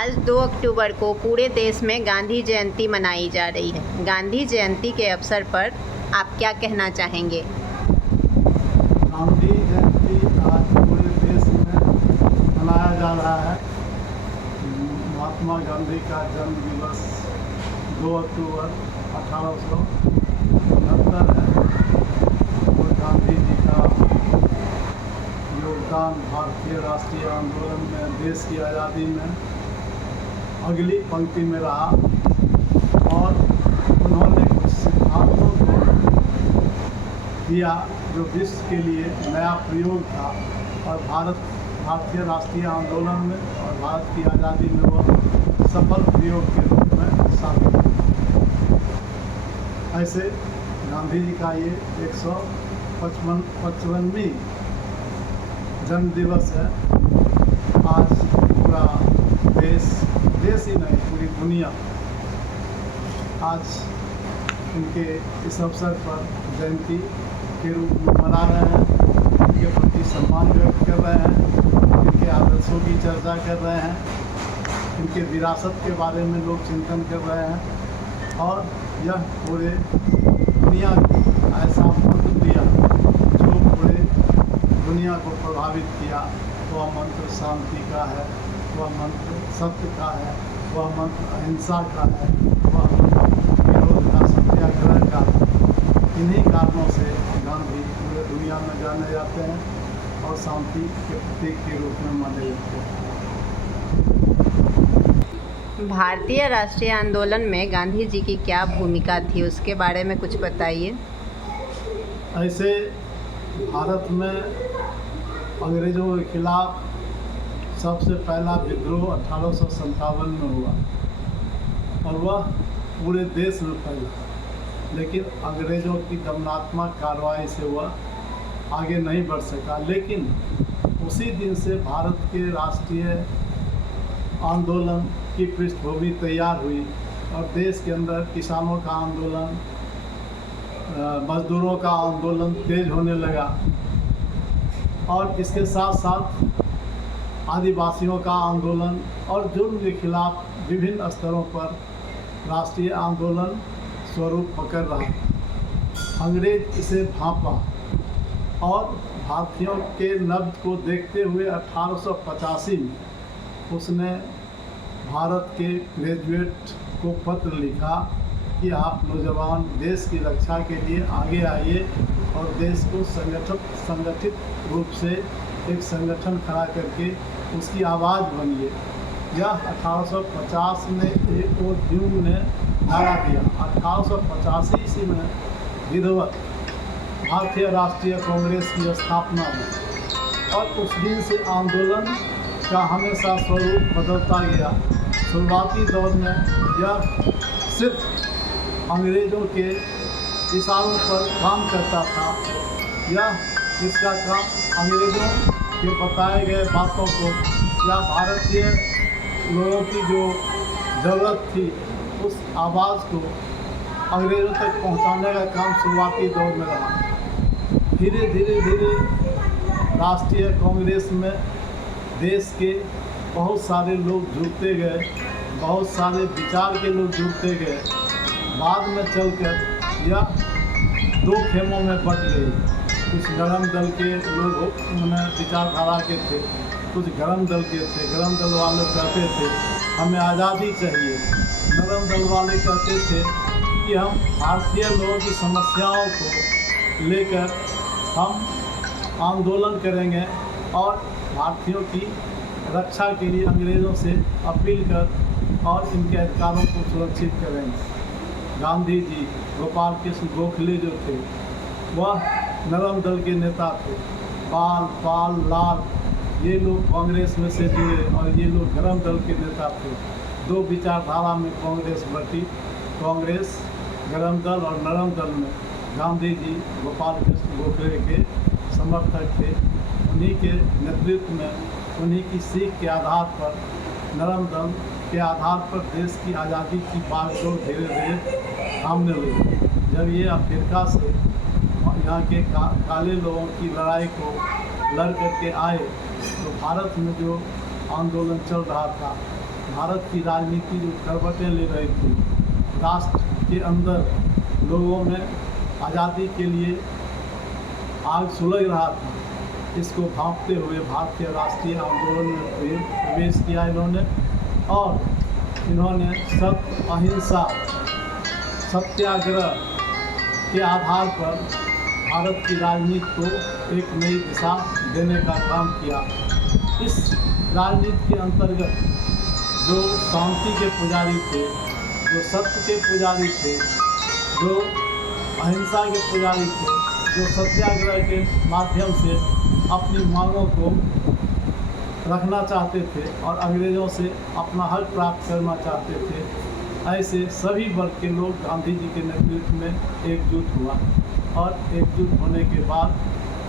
आज 2 अक्टूबर को पूरे देश में गांधी जयंती मनाई जा रही है। गांधी जयंती के अवसर पर आप क्या कहना चाहेंगे? गांधी जयंती आज पूरे देश में मनाया जा रहा है। महात्मा गांधी का जन्म दिवस 2 अक्टूबर 1869 है और गांधी जी का योगदान भारतीय राष्ट्रीय आंदोलन में, देश की आज़ादी में अगली पंक्ति में रहा और उन्होंने कुछ सिद्धांतों को दिया जो विश्व के लिए नया प्रयोग था और भारतीय राष्ट्रीय आंदोलन में और भारत की आज़ादी में वह सफल प्रयोग के रूप में साबित हुआ। ऐसे गांधी जी का ये 155वीं जन्म दिवस है। आज पूरा देश ही नहीं, पूरी दुनिया आज उनके इस अवसर पर जयंती के रूप में मना रहे हैं, उनके प्रति सम्मान व्यक्त कर रहे हैं, उनके आदर्शों की चर्चा कर रहे हैं, उनके विरासत के बारे में लोग चिंतन कर रहे हैं और यह पूरे दुनिया को ऐसा मंत्र दिया जो पूरे दुनिया को प्रभावित किया। वह मंत्र शांति का है, वह मंत्र सत्य का है, वह मंत्र अहिंसा का है, वह मंत्र विरोध का, सत्याग्रह का। इन्हीं कारणों से गांधी पूरे दुनिया में जाने जाते हैं और शांति के प्रतीक के रूप में माने जाते हैं। भारतीय राष्ट्रीय आंदोलन में गांधी जी की क्या भूमिका थी, उसके बारे में कुछ बताइए। ऐसे भारत में अंग्रेज़ों के खिलाफ सबसे पहला विद्रोह 1857 में हुआ और वह पूरे देश में फैला, लेकिन अंग्रेज़ों की दमनात्मक कार्रवाई से वह आगे नहीं बढ़ सका। लेकिन उसी दिन से भारत के राष्ट्रीय आंदोलन की पृष्ठभूमि तैयार हुई और देश के अंदर किसानों का आंदोलन, मजदूरों का आंदोलन तेज होने लगा और इसके साथ साथ आदिवासियों का आंदोलन और जुर्म के खिलाफ विभिन्न स्तरों पर राष्ट्रीय आंदोलन स्वरूप पकड़ रहा। अंग्रेज इसे भांपा और भारतीयों के नब्ज को देखते हुए 1885 में उसने भारत के ग्रेजुएट को पत्र लिखा कि आप नौजवान देश की रक्षा के लिए आगे आइए और देश को संगठित रूप से एक संगठन खड़ा करके उसकी आवाज़ बनिए। यह 1850 में एक और ह्यूम ने नारा दिया। 1885 ईस्वी में विधिवत भारतीय राष्ट्रीय कांग्रेस की स्थापना हुई और उस दिन से आंदोलन का हमेशा स्वरूप बदलता गया। शुरुआती दौर में यह सिर्फ अंग्रेज़ों के इशारों पर काम करता था। यह इसका काम अंग्रेज़ों के बताए गए बातों को या भारतीय लोगों की जो ज़रूरत थी उस आवाज़ को अंग्रेज़ों तक पहुंचाने का काम शुरुआती दौर में रहा। धीरे धीरे राष्ट्रीय कांग्रेस में देश के बहुत सारे लोग जुड़ते गए, बहुत सारे विचार के लोग जुड़ते गए। बाद में चलकर यह 2 खेमों में बट गई। कुछ नरम दल के लोग विचारधारा के थे, कुछ गरम दल के थे। गरम दल वाले कहते थे हमें आज़ादी चाहिए, नरम दल वाले कहते थे कि हम भारतीय लोगों की समस्याओं को लेकर हम आंदोलन करेंगे और भारतीयों की रक्षा के लिए अंग्रेज़ों से अपील कर और इनके अधिकारों को सुरक्षित करेंगे। गांधी जी, गोपाल कृष्ण गोखले जो थे वह नरम दल के नेता थे। पाल, लाल ये लोग कांग्रेस में से जुड़े और ये लोग गरम दल के नेता थे। 2 विचारधारा में कांग्रेस बटी। कांग्रेस गरम दल और नरम दल में गांधी जी गोपाल कृष्ण गोखले के समर्थक थे। उन्हीं के नेतृत्व में, उन्हीं की सीख के आधार पर, नरम दल के आधार पर देश की आज़ादी की बागडोर धीरे धीरे थामने लगी। जब ये अफ्रीका से यहाँ के काले लोगों की लड़ाई को लड़ करके आए तो भारत में जो आंदोलन चल रहा था भारत की राजनीति जो करवटें ले रही थी, राष्ट्र के अंदर लोगों में आज़ादी के लिए आग सुलग रहा था, इसको भांपते हुए भारतीय राष्ट्रीय आंदोलन में प्रवेश किया इन्होंने, और इन्होंने सत्य, अहिंसा, सत्याग्रह के आधार पर भारत की राजनीति को एक नई दिशा देने का काम किया। इस राजनीति के अंतर्गत जो शांति के पुजारी थे, जो सत्य के पुजारी थे, जो अहिंसा के पुजारी थे, जो सत्याग्रह के माध्यम से अपनी मांगों को रखना चाहते थे और अंग्रेज़ों से अपना हक प्राप्त करना चाहते थे, ऐसे सभी वर्ग के लोग गांधी जी के नेतृत्व में एकजुट हुआ और एकजुट होने के बाद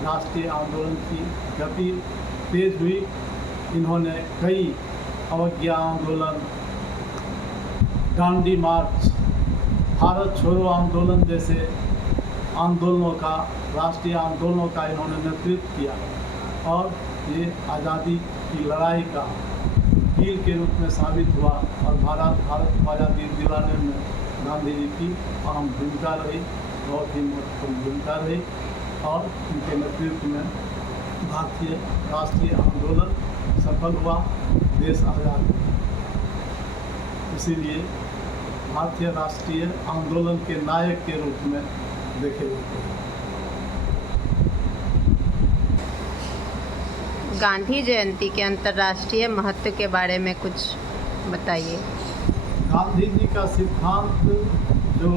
राष्ट्रीय आंदोलन की गति तेज हुई। इन्होंने कई अवज्ञा आंदोलन, दांडी मार्च, भारत छोड़ो आंदोलन जैसे आंदोलनों का, राष्ट्रीय आंदोलनों का इन्होंने नेतृत्व किया और ये आज़ादी की लड़ाई का कील के रूप में साबित हुआ और भारत को आज़ादी दिलाने में गांधी जी की अहम भूमिका रही, बहुत ही महत्वपूर्ण भूमिका रही और उनके नेतृत्व में भारतीय राष्ट्रीय आंदोलन सफल हुआ, देश आज़ाद हुआ। इसीलिए भारतीय राष्ट्रीय आंदोलन के नायक के रूप में देखे जाते हैं। गांधी जयंती के अंतर्राष्ट्रीय महत्व के बारे में कुछ बताइए। गांधी जी का सिद्धांत जो